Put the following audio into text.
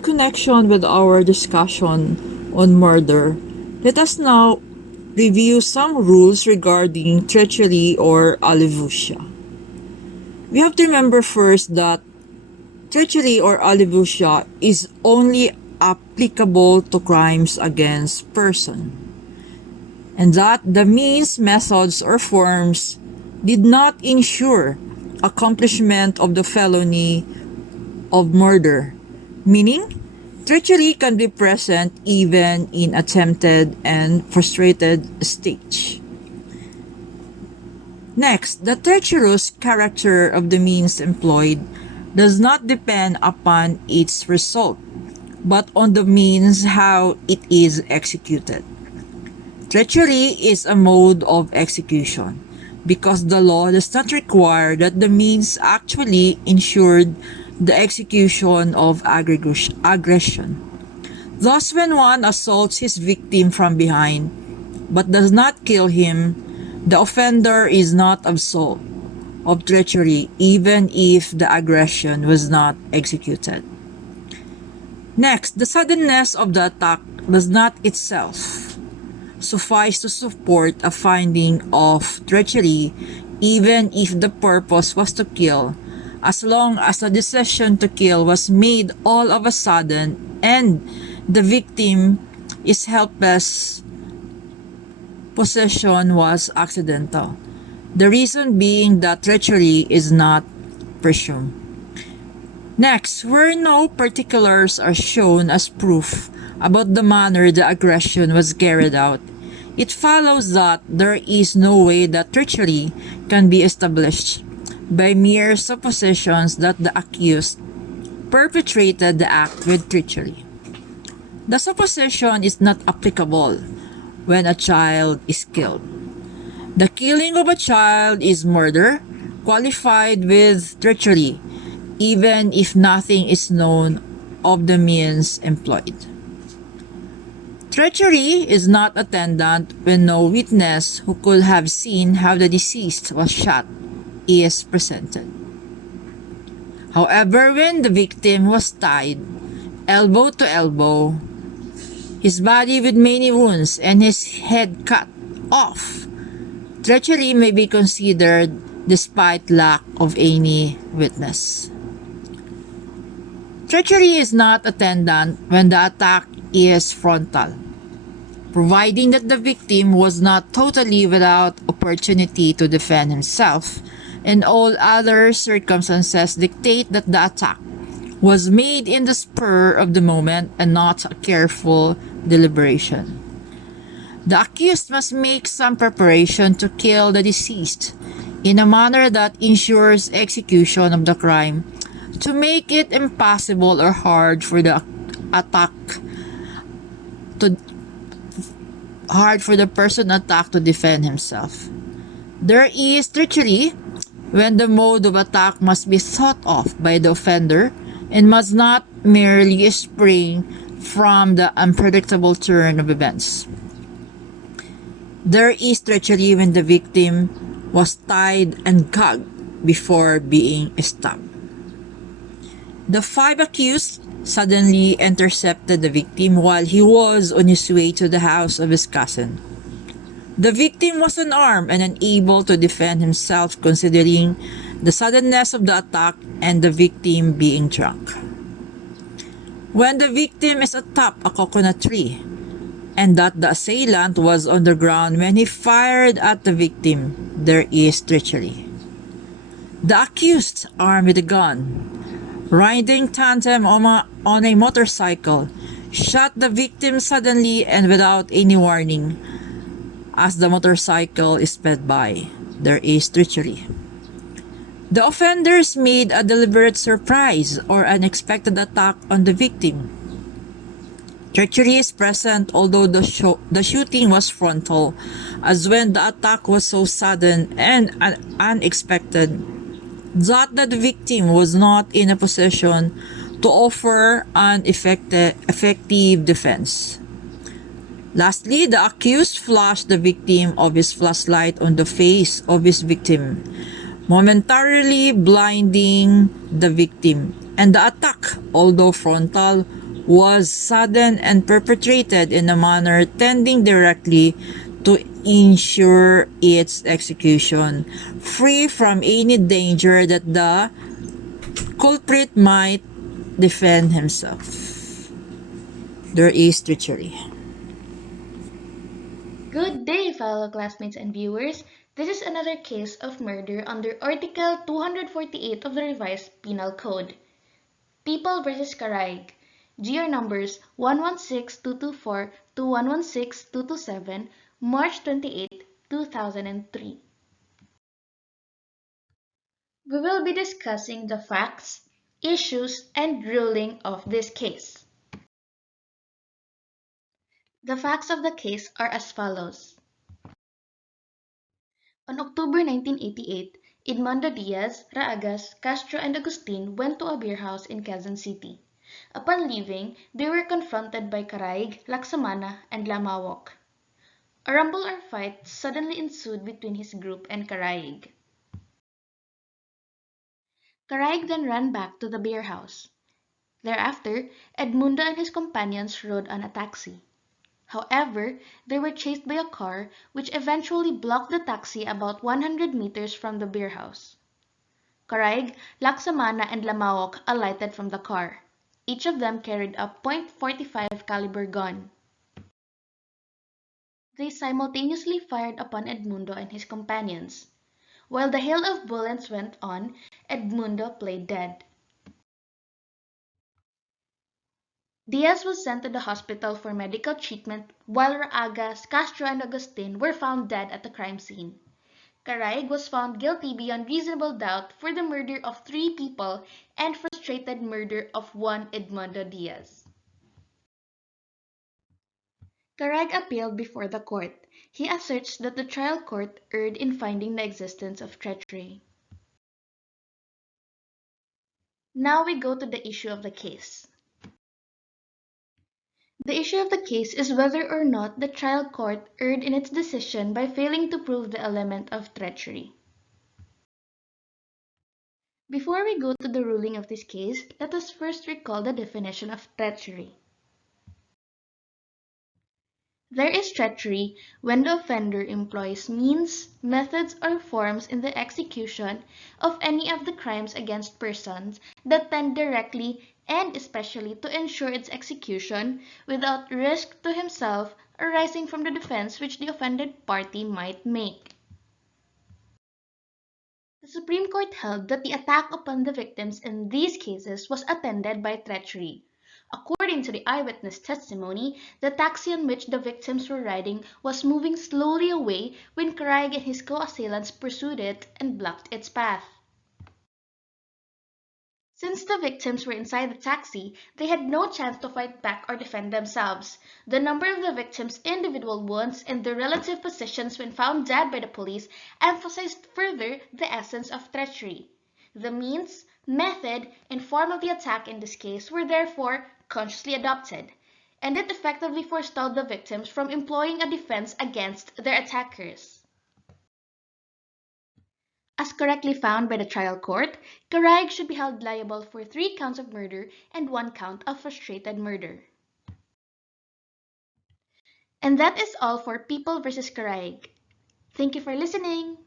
In connection with our discussion on murder, let us now review some rules regarding treachery or alivusia. We have to remember first that treachery or alivusia is only applicable to crimes against person, and that the means, methods, or forms did not ensure accomplishment of the felony of murder, meaning treachery can be present even in attempted and frustrated stage. Next, the treacherous character of the means employed does not depend upon its result, but on the means how it is executed. Treachery is a mode of execution because the law does not require that the means actually ensured the execution of aggression. Thus, when one assaults his victim from behind but does not kill him, the offender is not absolved of treachery even if the aggression was not executed. Next, the suddenness of the attack does not itself suffice to support a finding of treachery even if the purpose was to kill, as long as the decision to kill was made all of a sudden and the victim is helpless. Possession was accidental. The reason being that treachery is not presumed. Next, where no particulars are shown as proof about the manner the aggression was carried out, it follows that there is no way that treachery can be established by mere suppositions that the accused perpetrated the act with treachery. The supposition is not applicable when a child is killed. The killing of a child is murder, qualified with treachery, even if nothing is known of the means employed. Treachery is not attendant when no witness who could have seen how the deceased was shot is presented. However, when the victim was tied elbow to elbow, his body with many wounds, and his head cut off, treachery may be considered despite lack of any witness. Treachery is not attendant when the attack is frontal, providing that the victim was not totally without opportunity to defend himself, and all other circumstances dictate that the attack was made in the spur of the moment and not a careful deliberation. The accused must make some preparation to kill the deceased in a manner that ensures execution of the crime, to make it impossible or hard for the person attacked to defend himself. There is treachery when the mode of attack must be thought of by the offender and must not merely spring from the unpredictable turn of events. There is treachery when the victim was tied and gagged before being stabbed. The 5 accused suddenly intercepted the victim while he was on his way to the house of his cousin. The victim was unarmed and unable to defend himself considering the suddenness of the attack and the victim being drunk. When the victim is atop a coconut tree, and that the assailant was on the ground when he fired at the victim, there is treachery. The accused, armed with a gun, riding tandem on a motorcycle, shot the victim suddenly and without any warning as the motorcycle sped by. There is treachery. The offenders made a deliberate surprise or unexpected attack on the victim. Treachery is present although the shooting was frontal, as when the attack was so sudden and unexpected that the victim was not in a position to offer an effective defense. Lastly, the accused flashed the victim of his flashlight on the face of his victim, momentarily blinding the victim, and the attack, although frontal, was sudden and perpetrated in a manner tending directly to ensure its execution, free from any danger that the culprit might defend himself. There is treachery. Good day, fellow classmates and viewers. This is another case of murder under Article 248 of the Revised Penal Code. People vs. Caraig. GR numbers 116224 to 116227, March 28, 2003. We will be discussing the facts, issues, and ruling of this case. The facts of the case are as follows. On October 1988, Edmundo Diaz, Raagas, Castro, and Agustin went to a beer house in Quezon City. Upon leaving, they were confronted by Caraig, Laksamana, and Lamawok. A rumble or fight suddenly ensued between his group and Caraig. Caraig then ran back to the beer house. Thereafter, Edmundo and his companions rode on a taxi. However, they were chased by a car which eventually blocked the taxi about 100 meters from the beer house. Caraig, Laksamana, and Lamawok alighted from the car. Each of them carried a .45 caliber gun. They simultaneously fired upon Edmundo and his companions. While the hail of bullets went on, Edmundo played dead. Diaz was sent to the hospital for medical treatment while Raagas, Castro, and Agustin were found dead at the crime scene. Caraig was found guilty beyond reasonable doubt for the murder of 3 people and frustrated murder of one Edmundo Diaz. Caraig appealed before the court. He asserts that the trial court erred in finding the existence of treachery. Now we go to the issue of the case. The issue of the case is whether or not the trial court erred in its decision by failing to prove the element of treachery. Before we go to the ruling of this case, let us first recall the definition of treachery. There is treachery when the offender employs means, methods, or forms in the execution of any of the crimes against persons that tend directly and especially to ensure its execution without risk to himself arising from the defense which the offended party might make. The Supreme Court held that the attack upon the victims in these cases was attended by treachery. According to the eyewitness testimony, the taxi on which the victims were riding was moving slowly away when Craig and his co-assailants pursued it and blocked its path. Since the victims were inside the taxi, they had no chance to fight back or defend themselves. The number of the victims' individual wounds and their relative positions when found dead by the police emphasized further the essence of treachery. The means, method, and form of the attack in this case were therefore consciously adopted, and it effectively forestalled the victims from employing a defense against their attackers. As correctly found by the trial court, Caraig should be held liable for 3 counts of murder and 1 count of frustrated murder. And that is all for People vs. Caraig. Thank you for listening.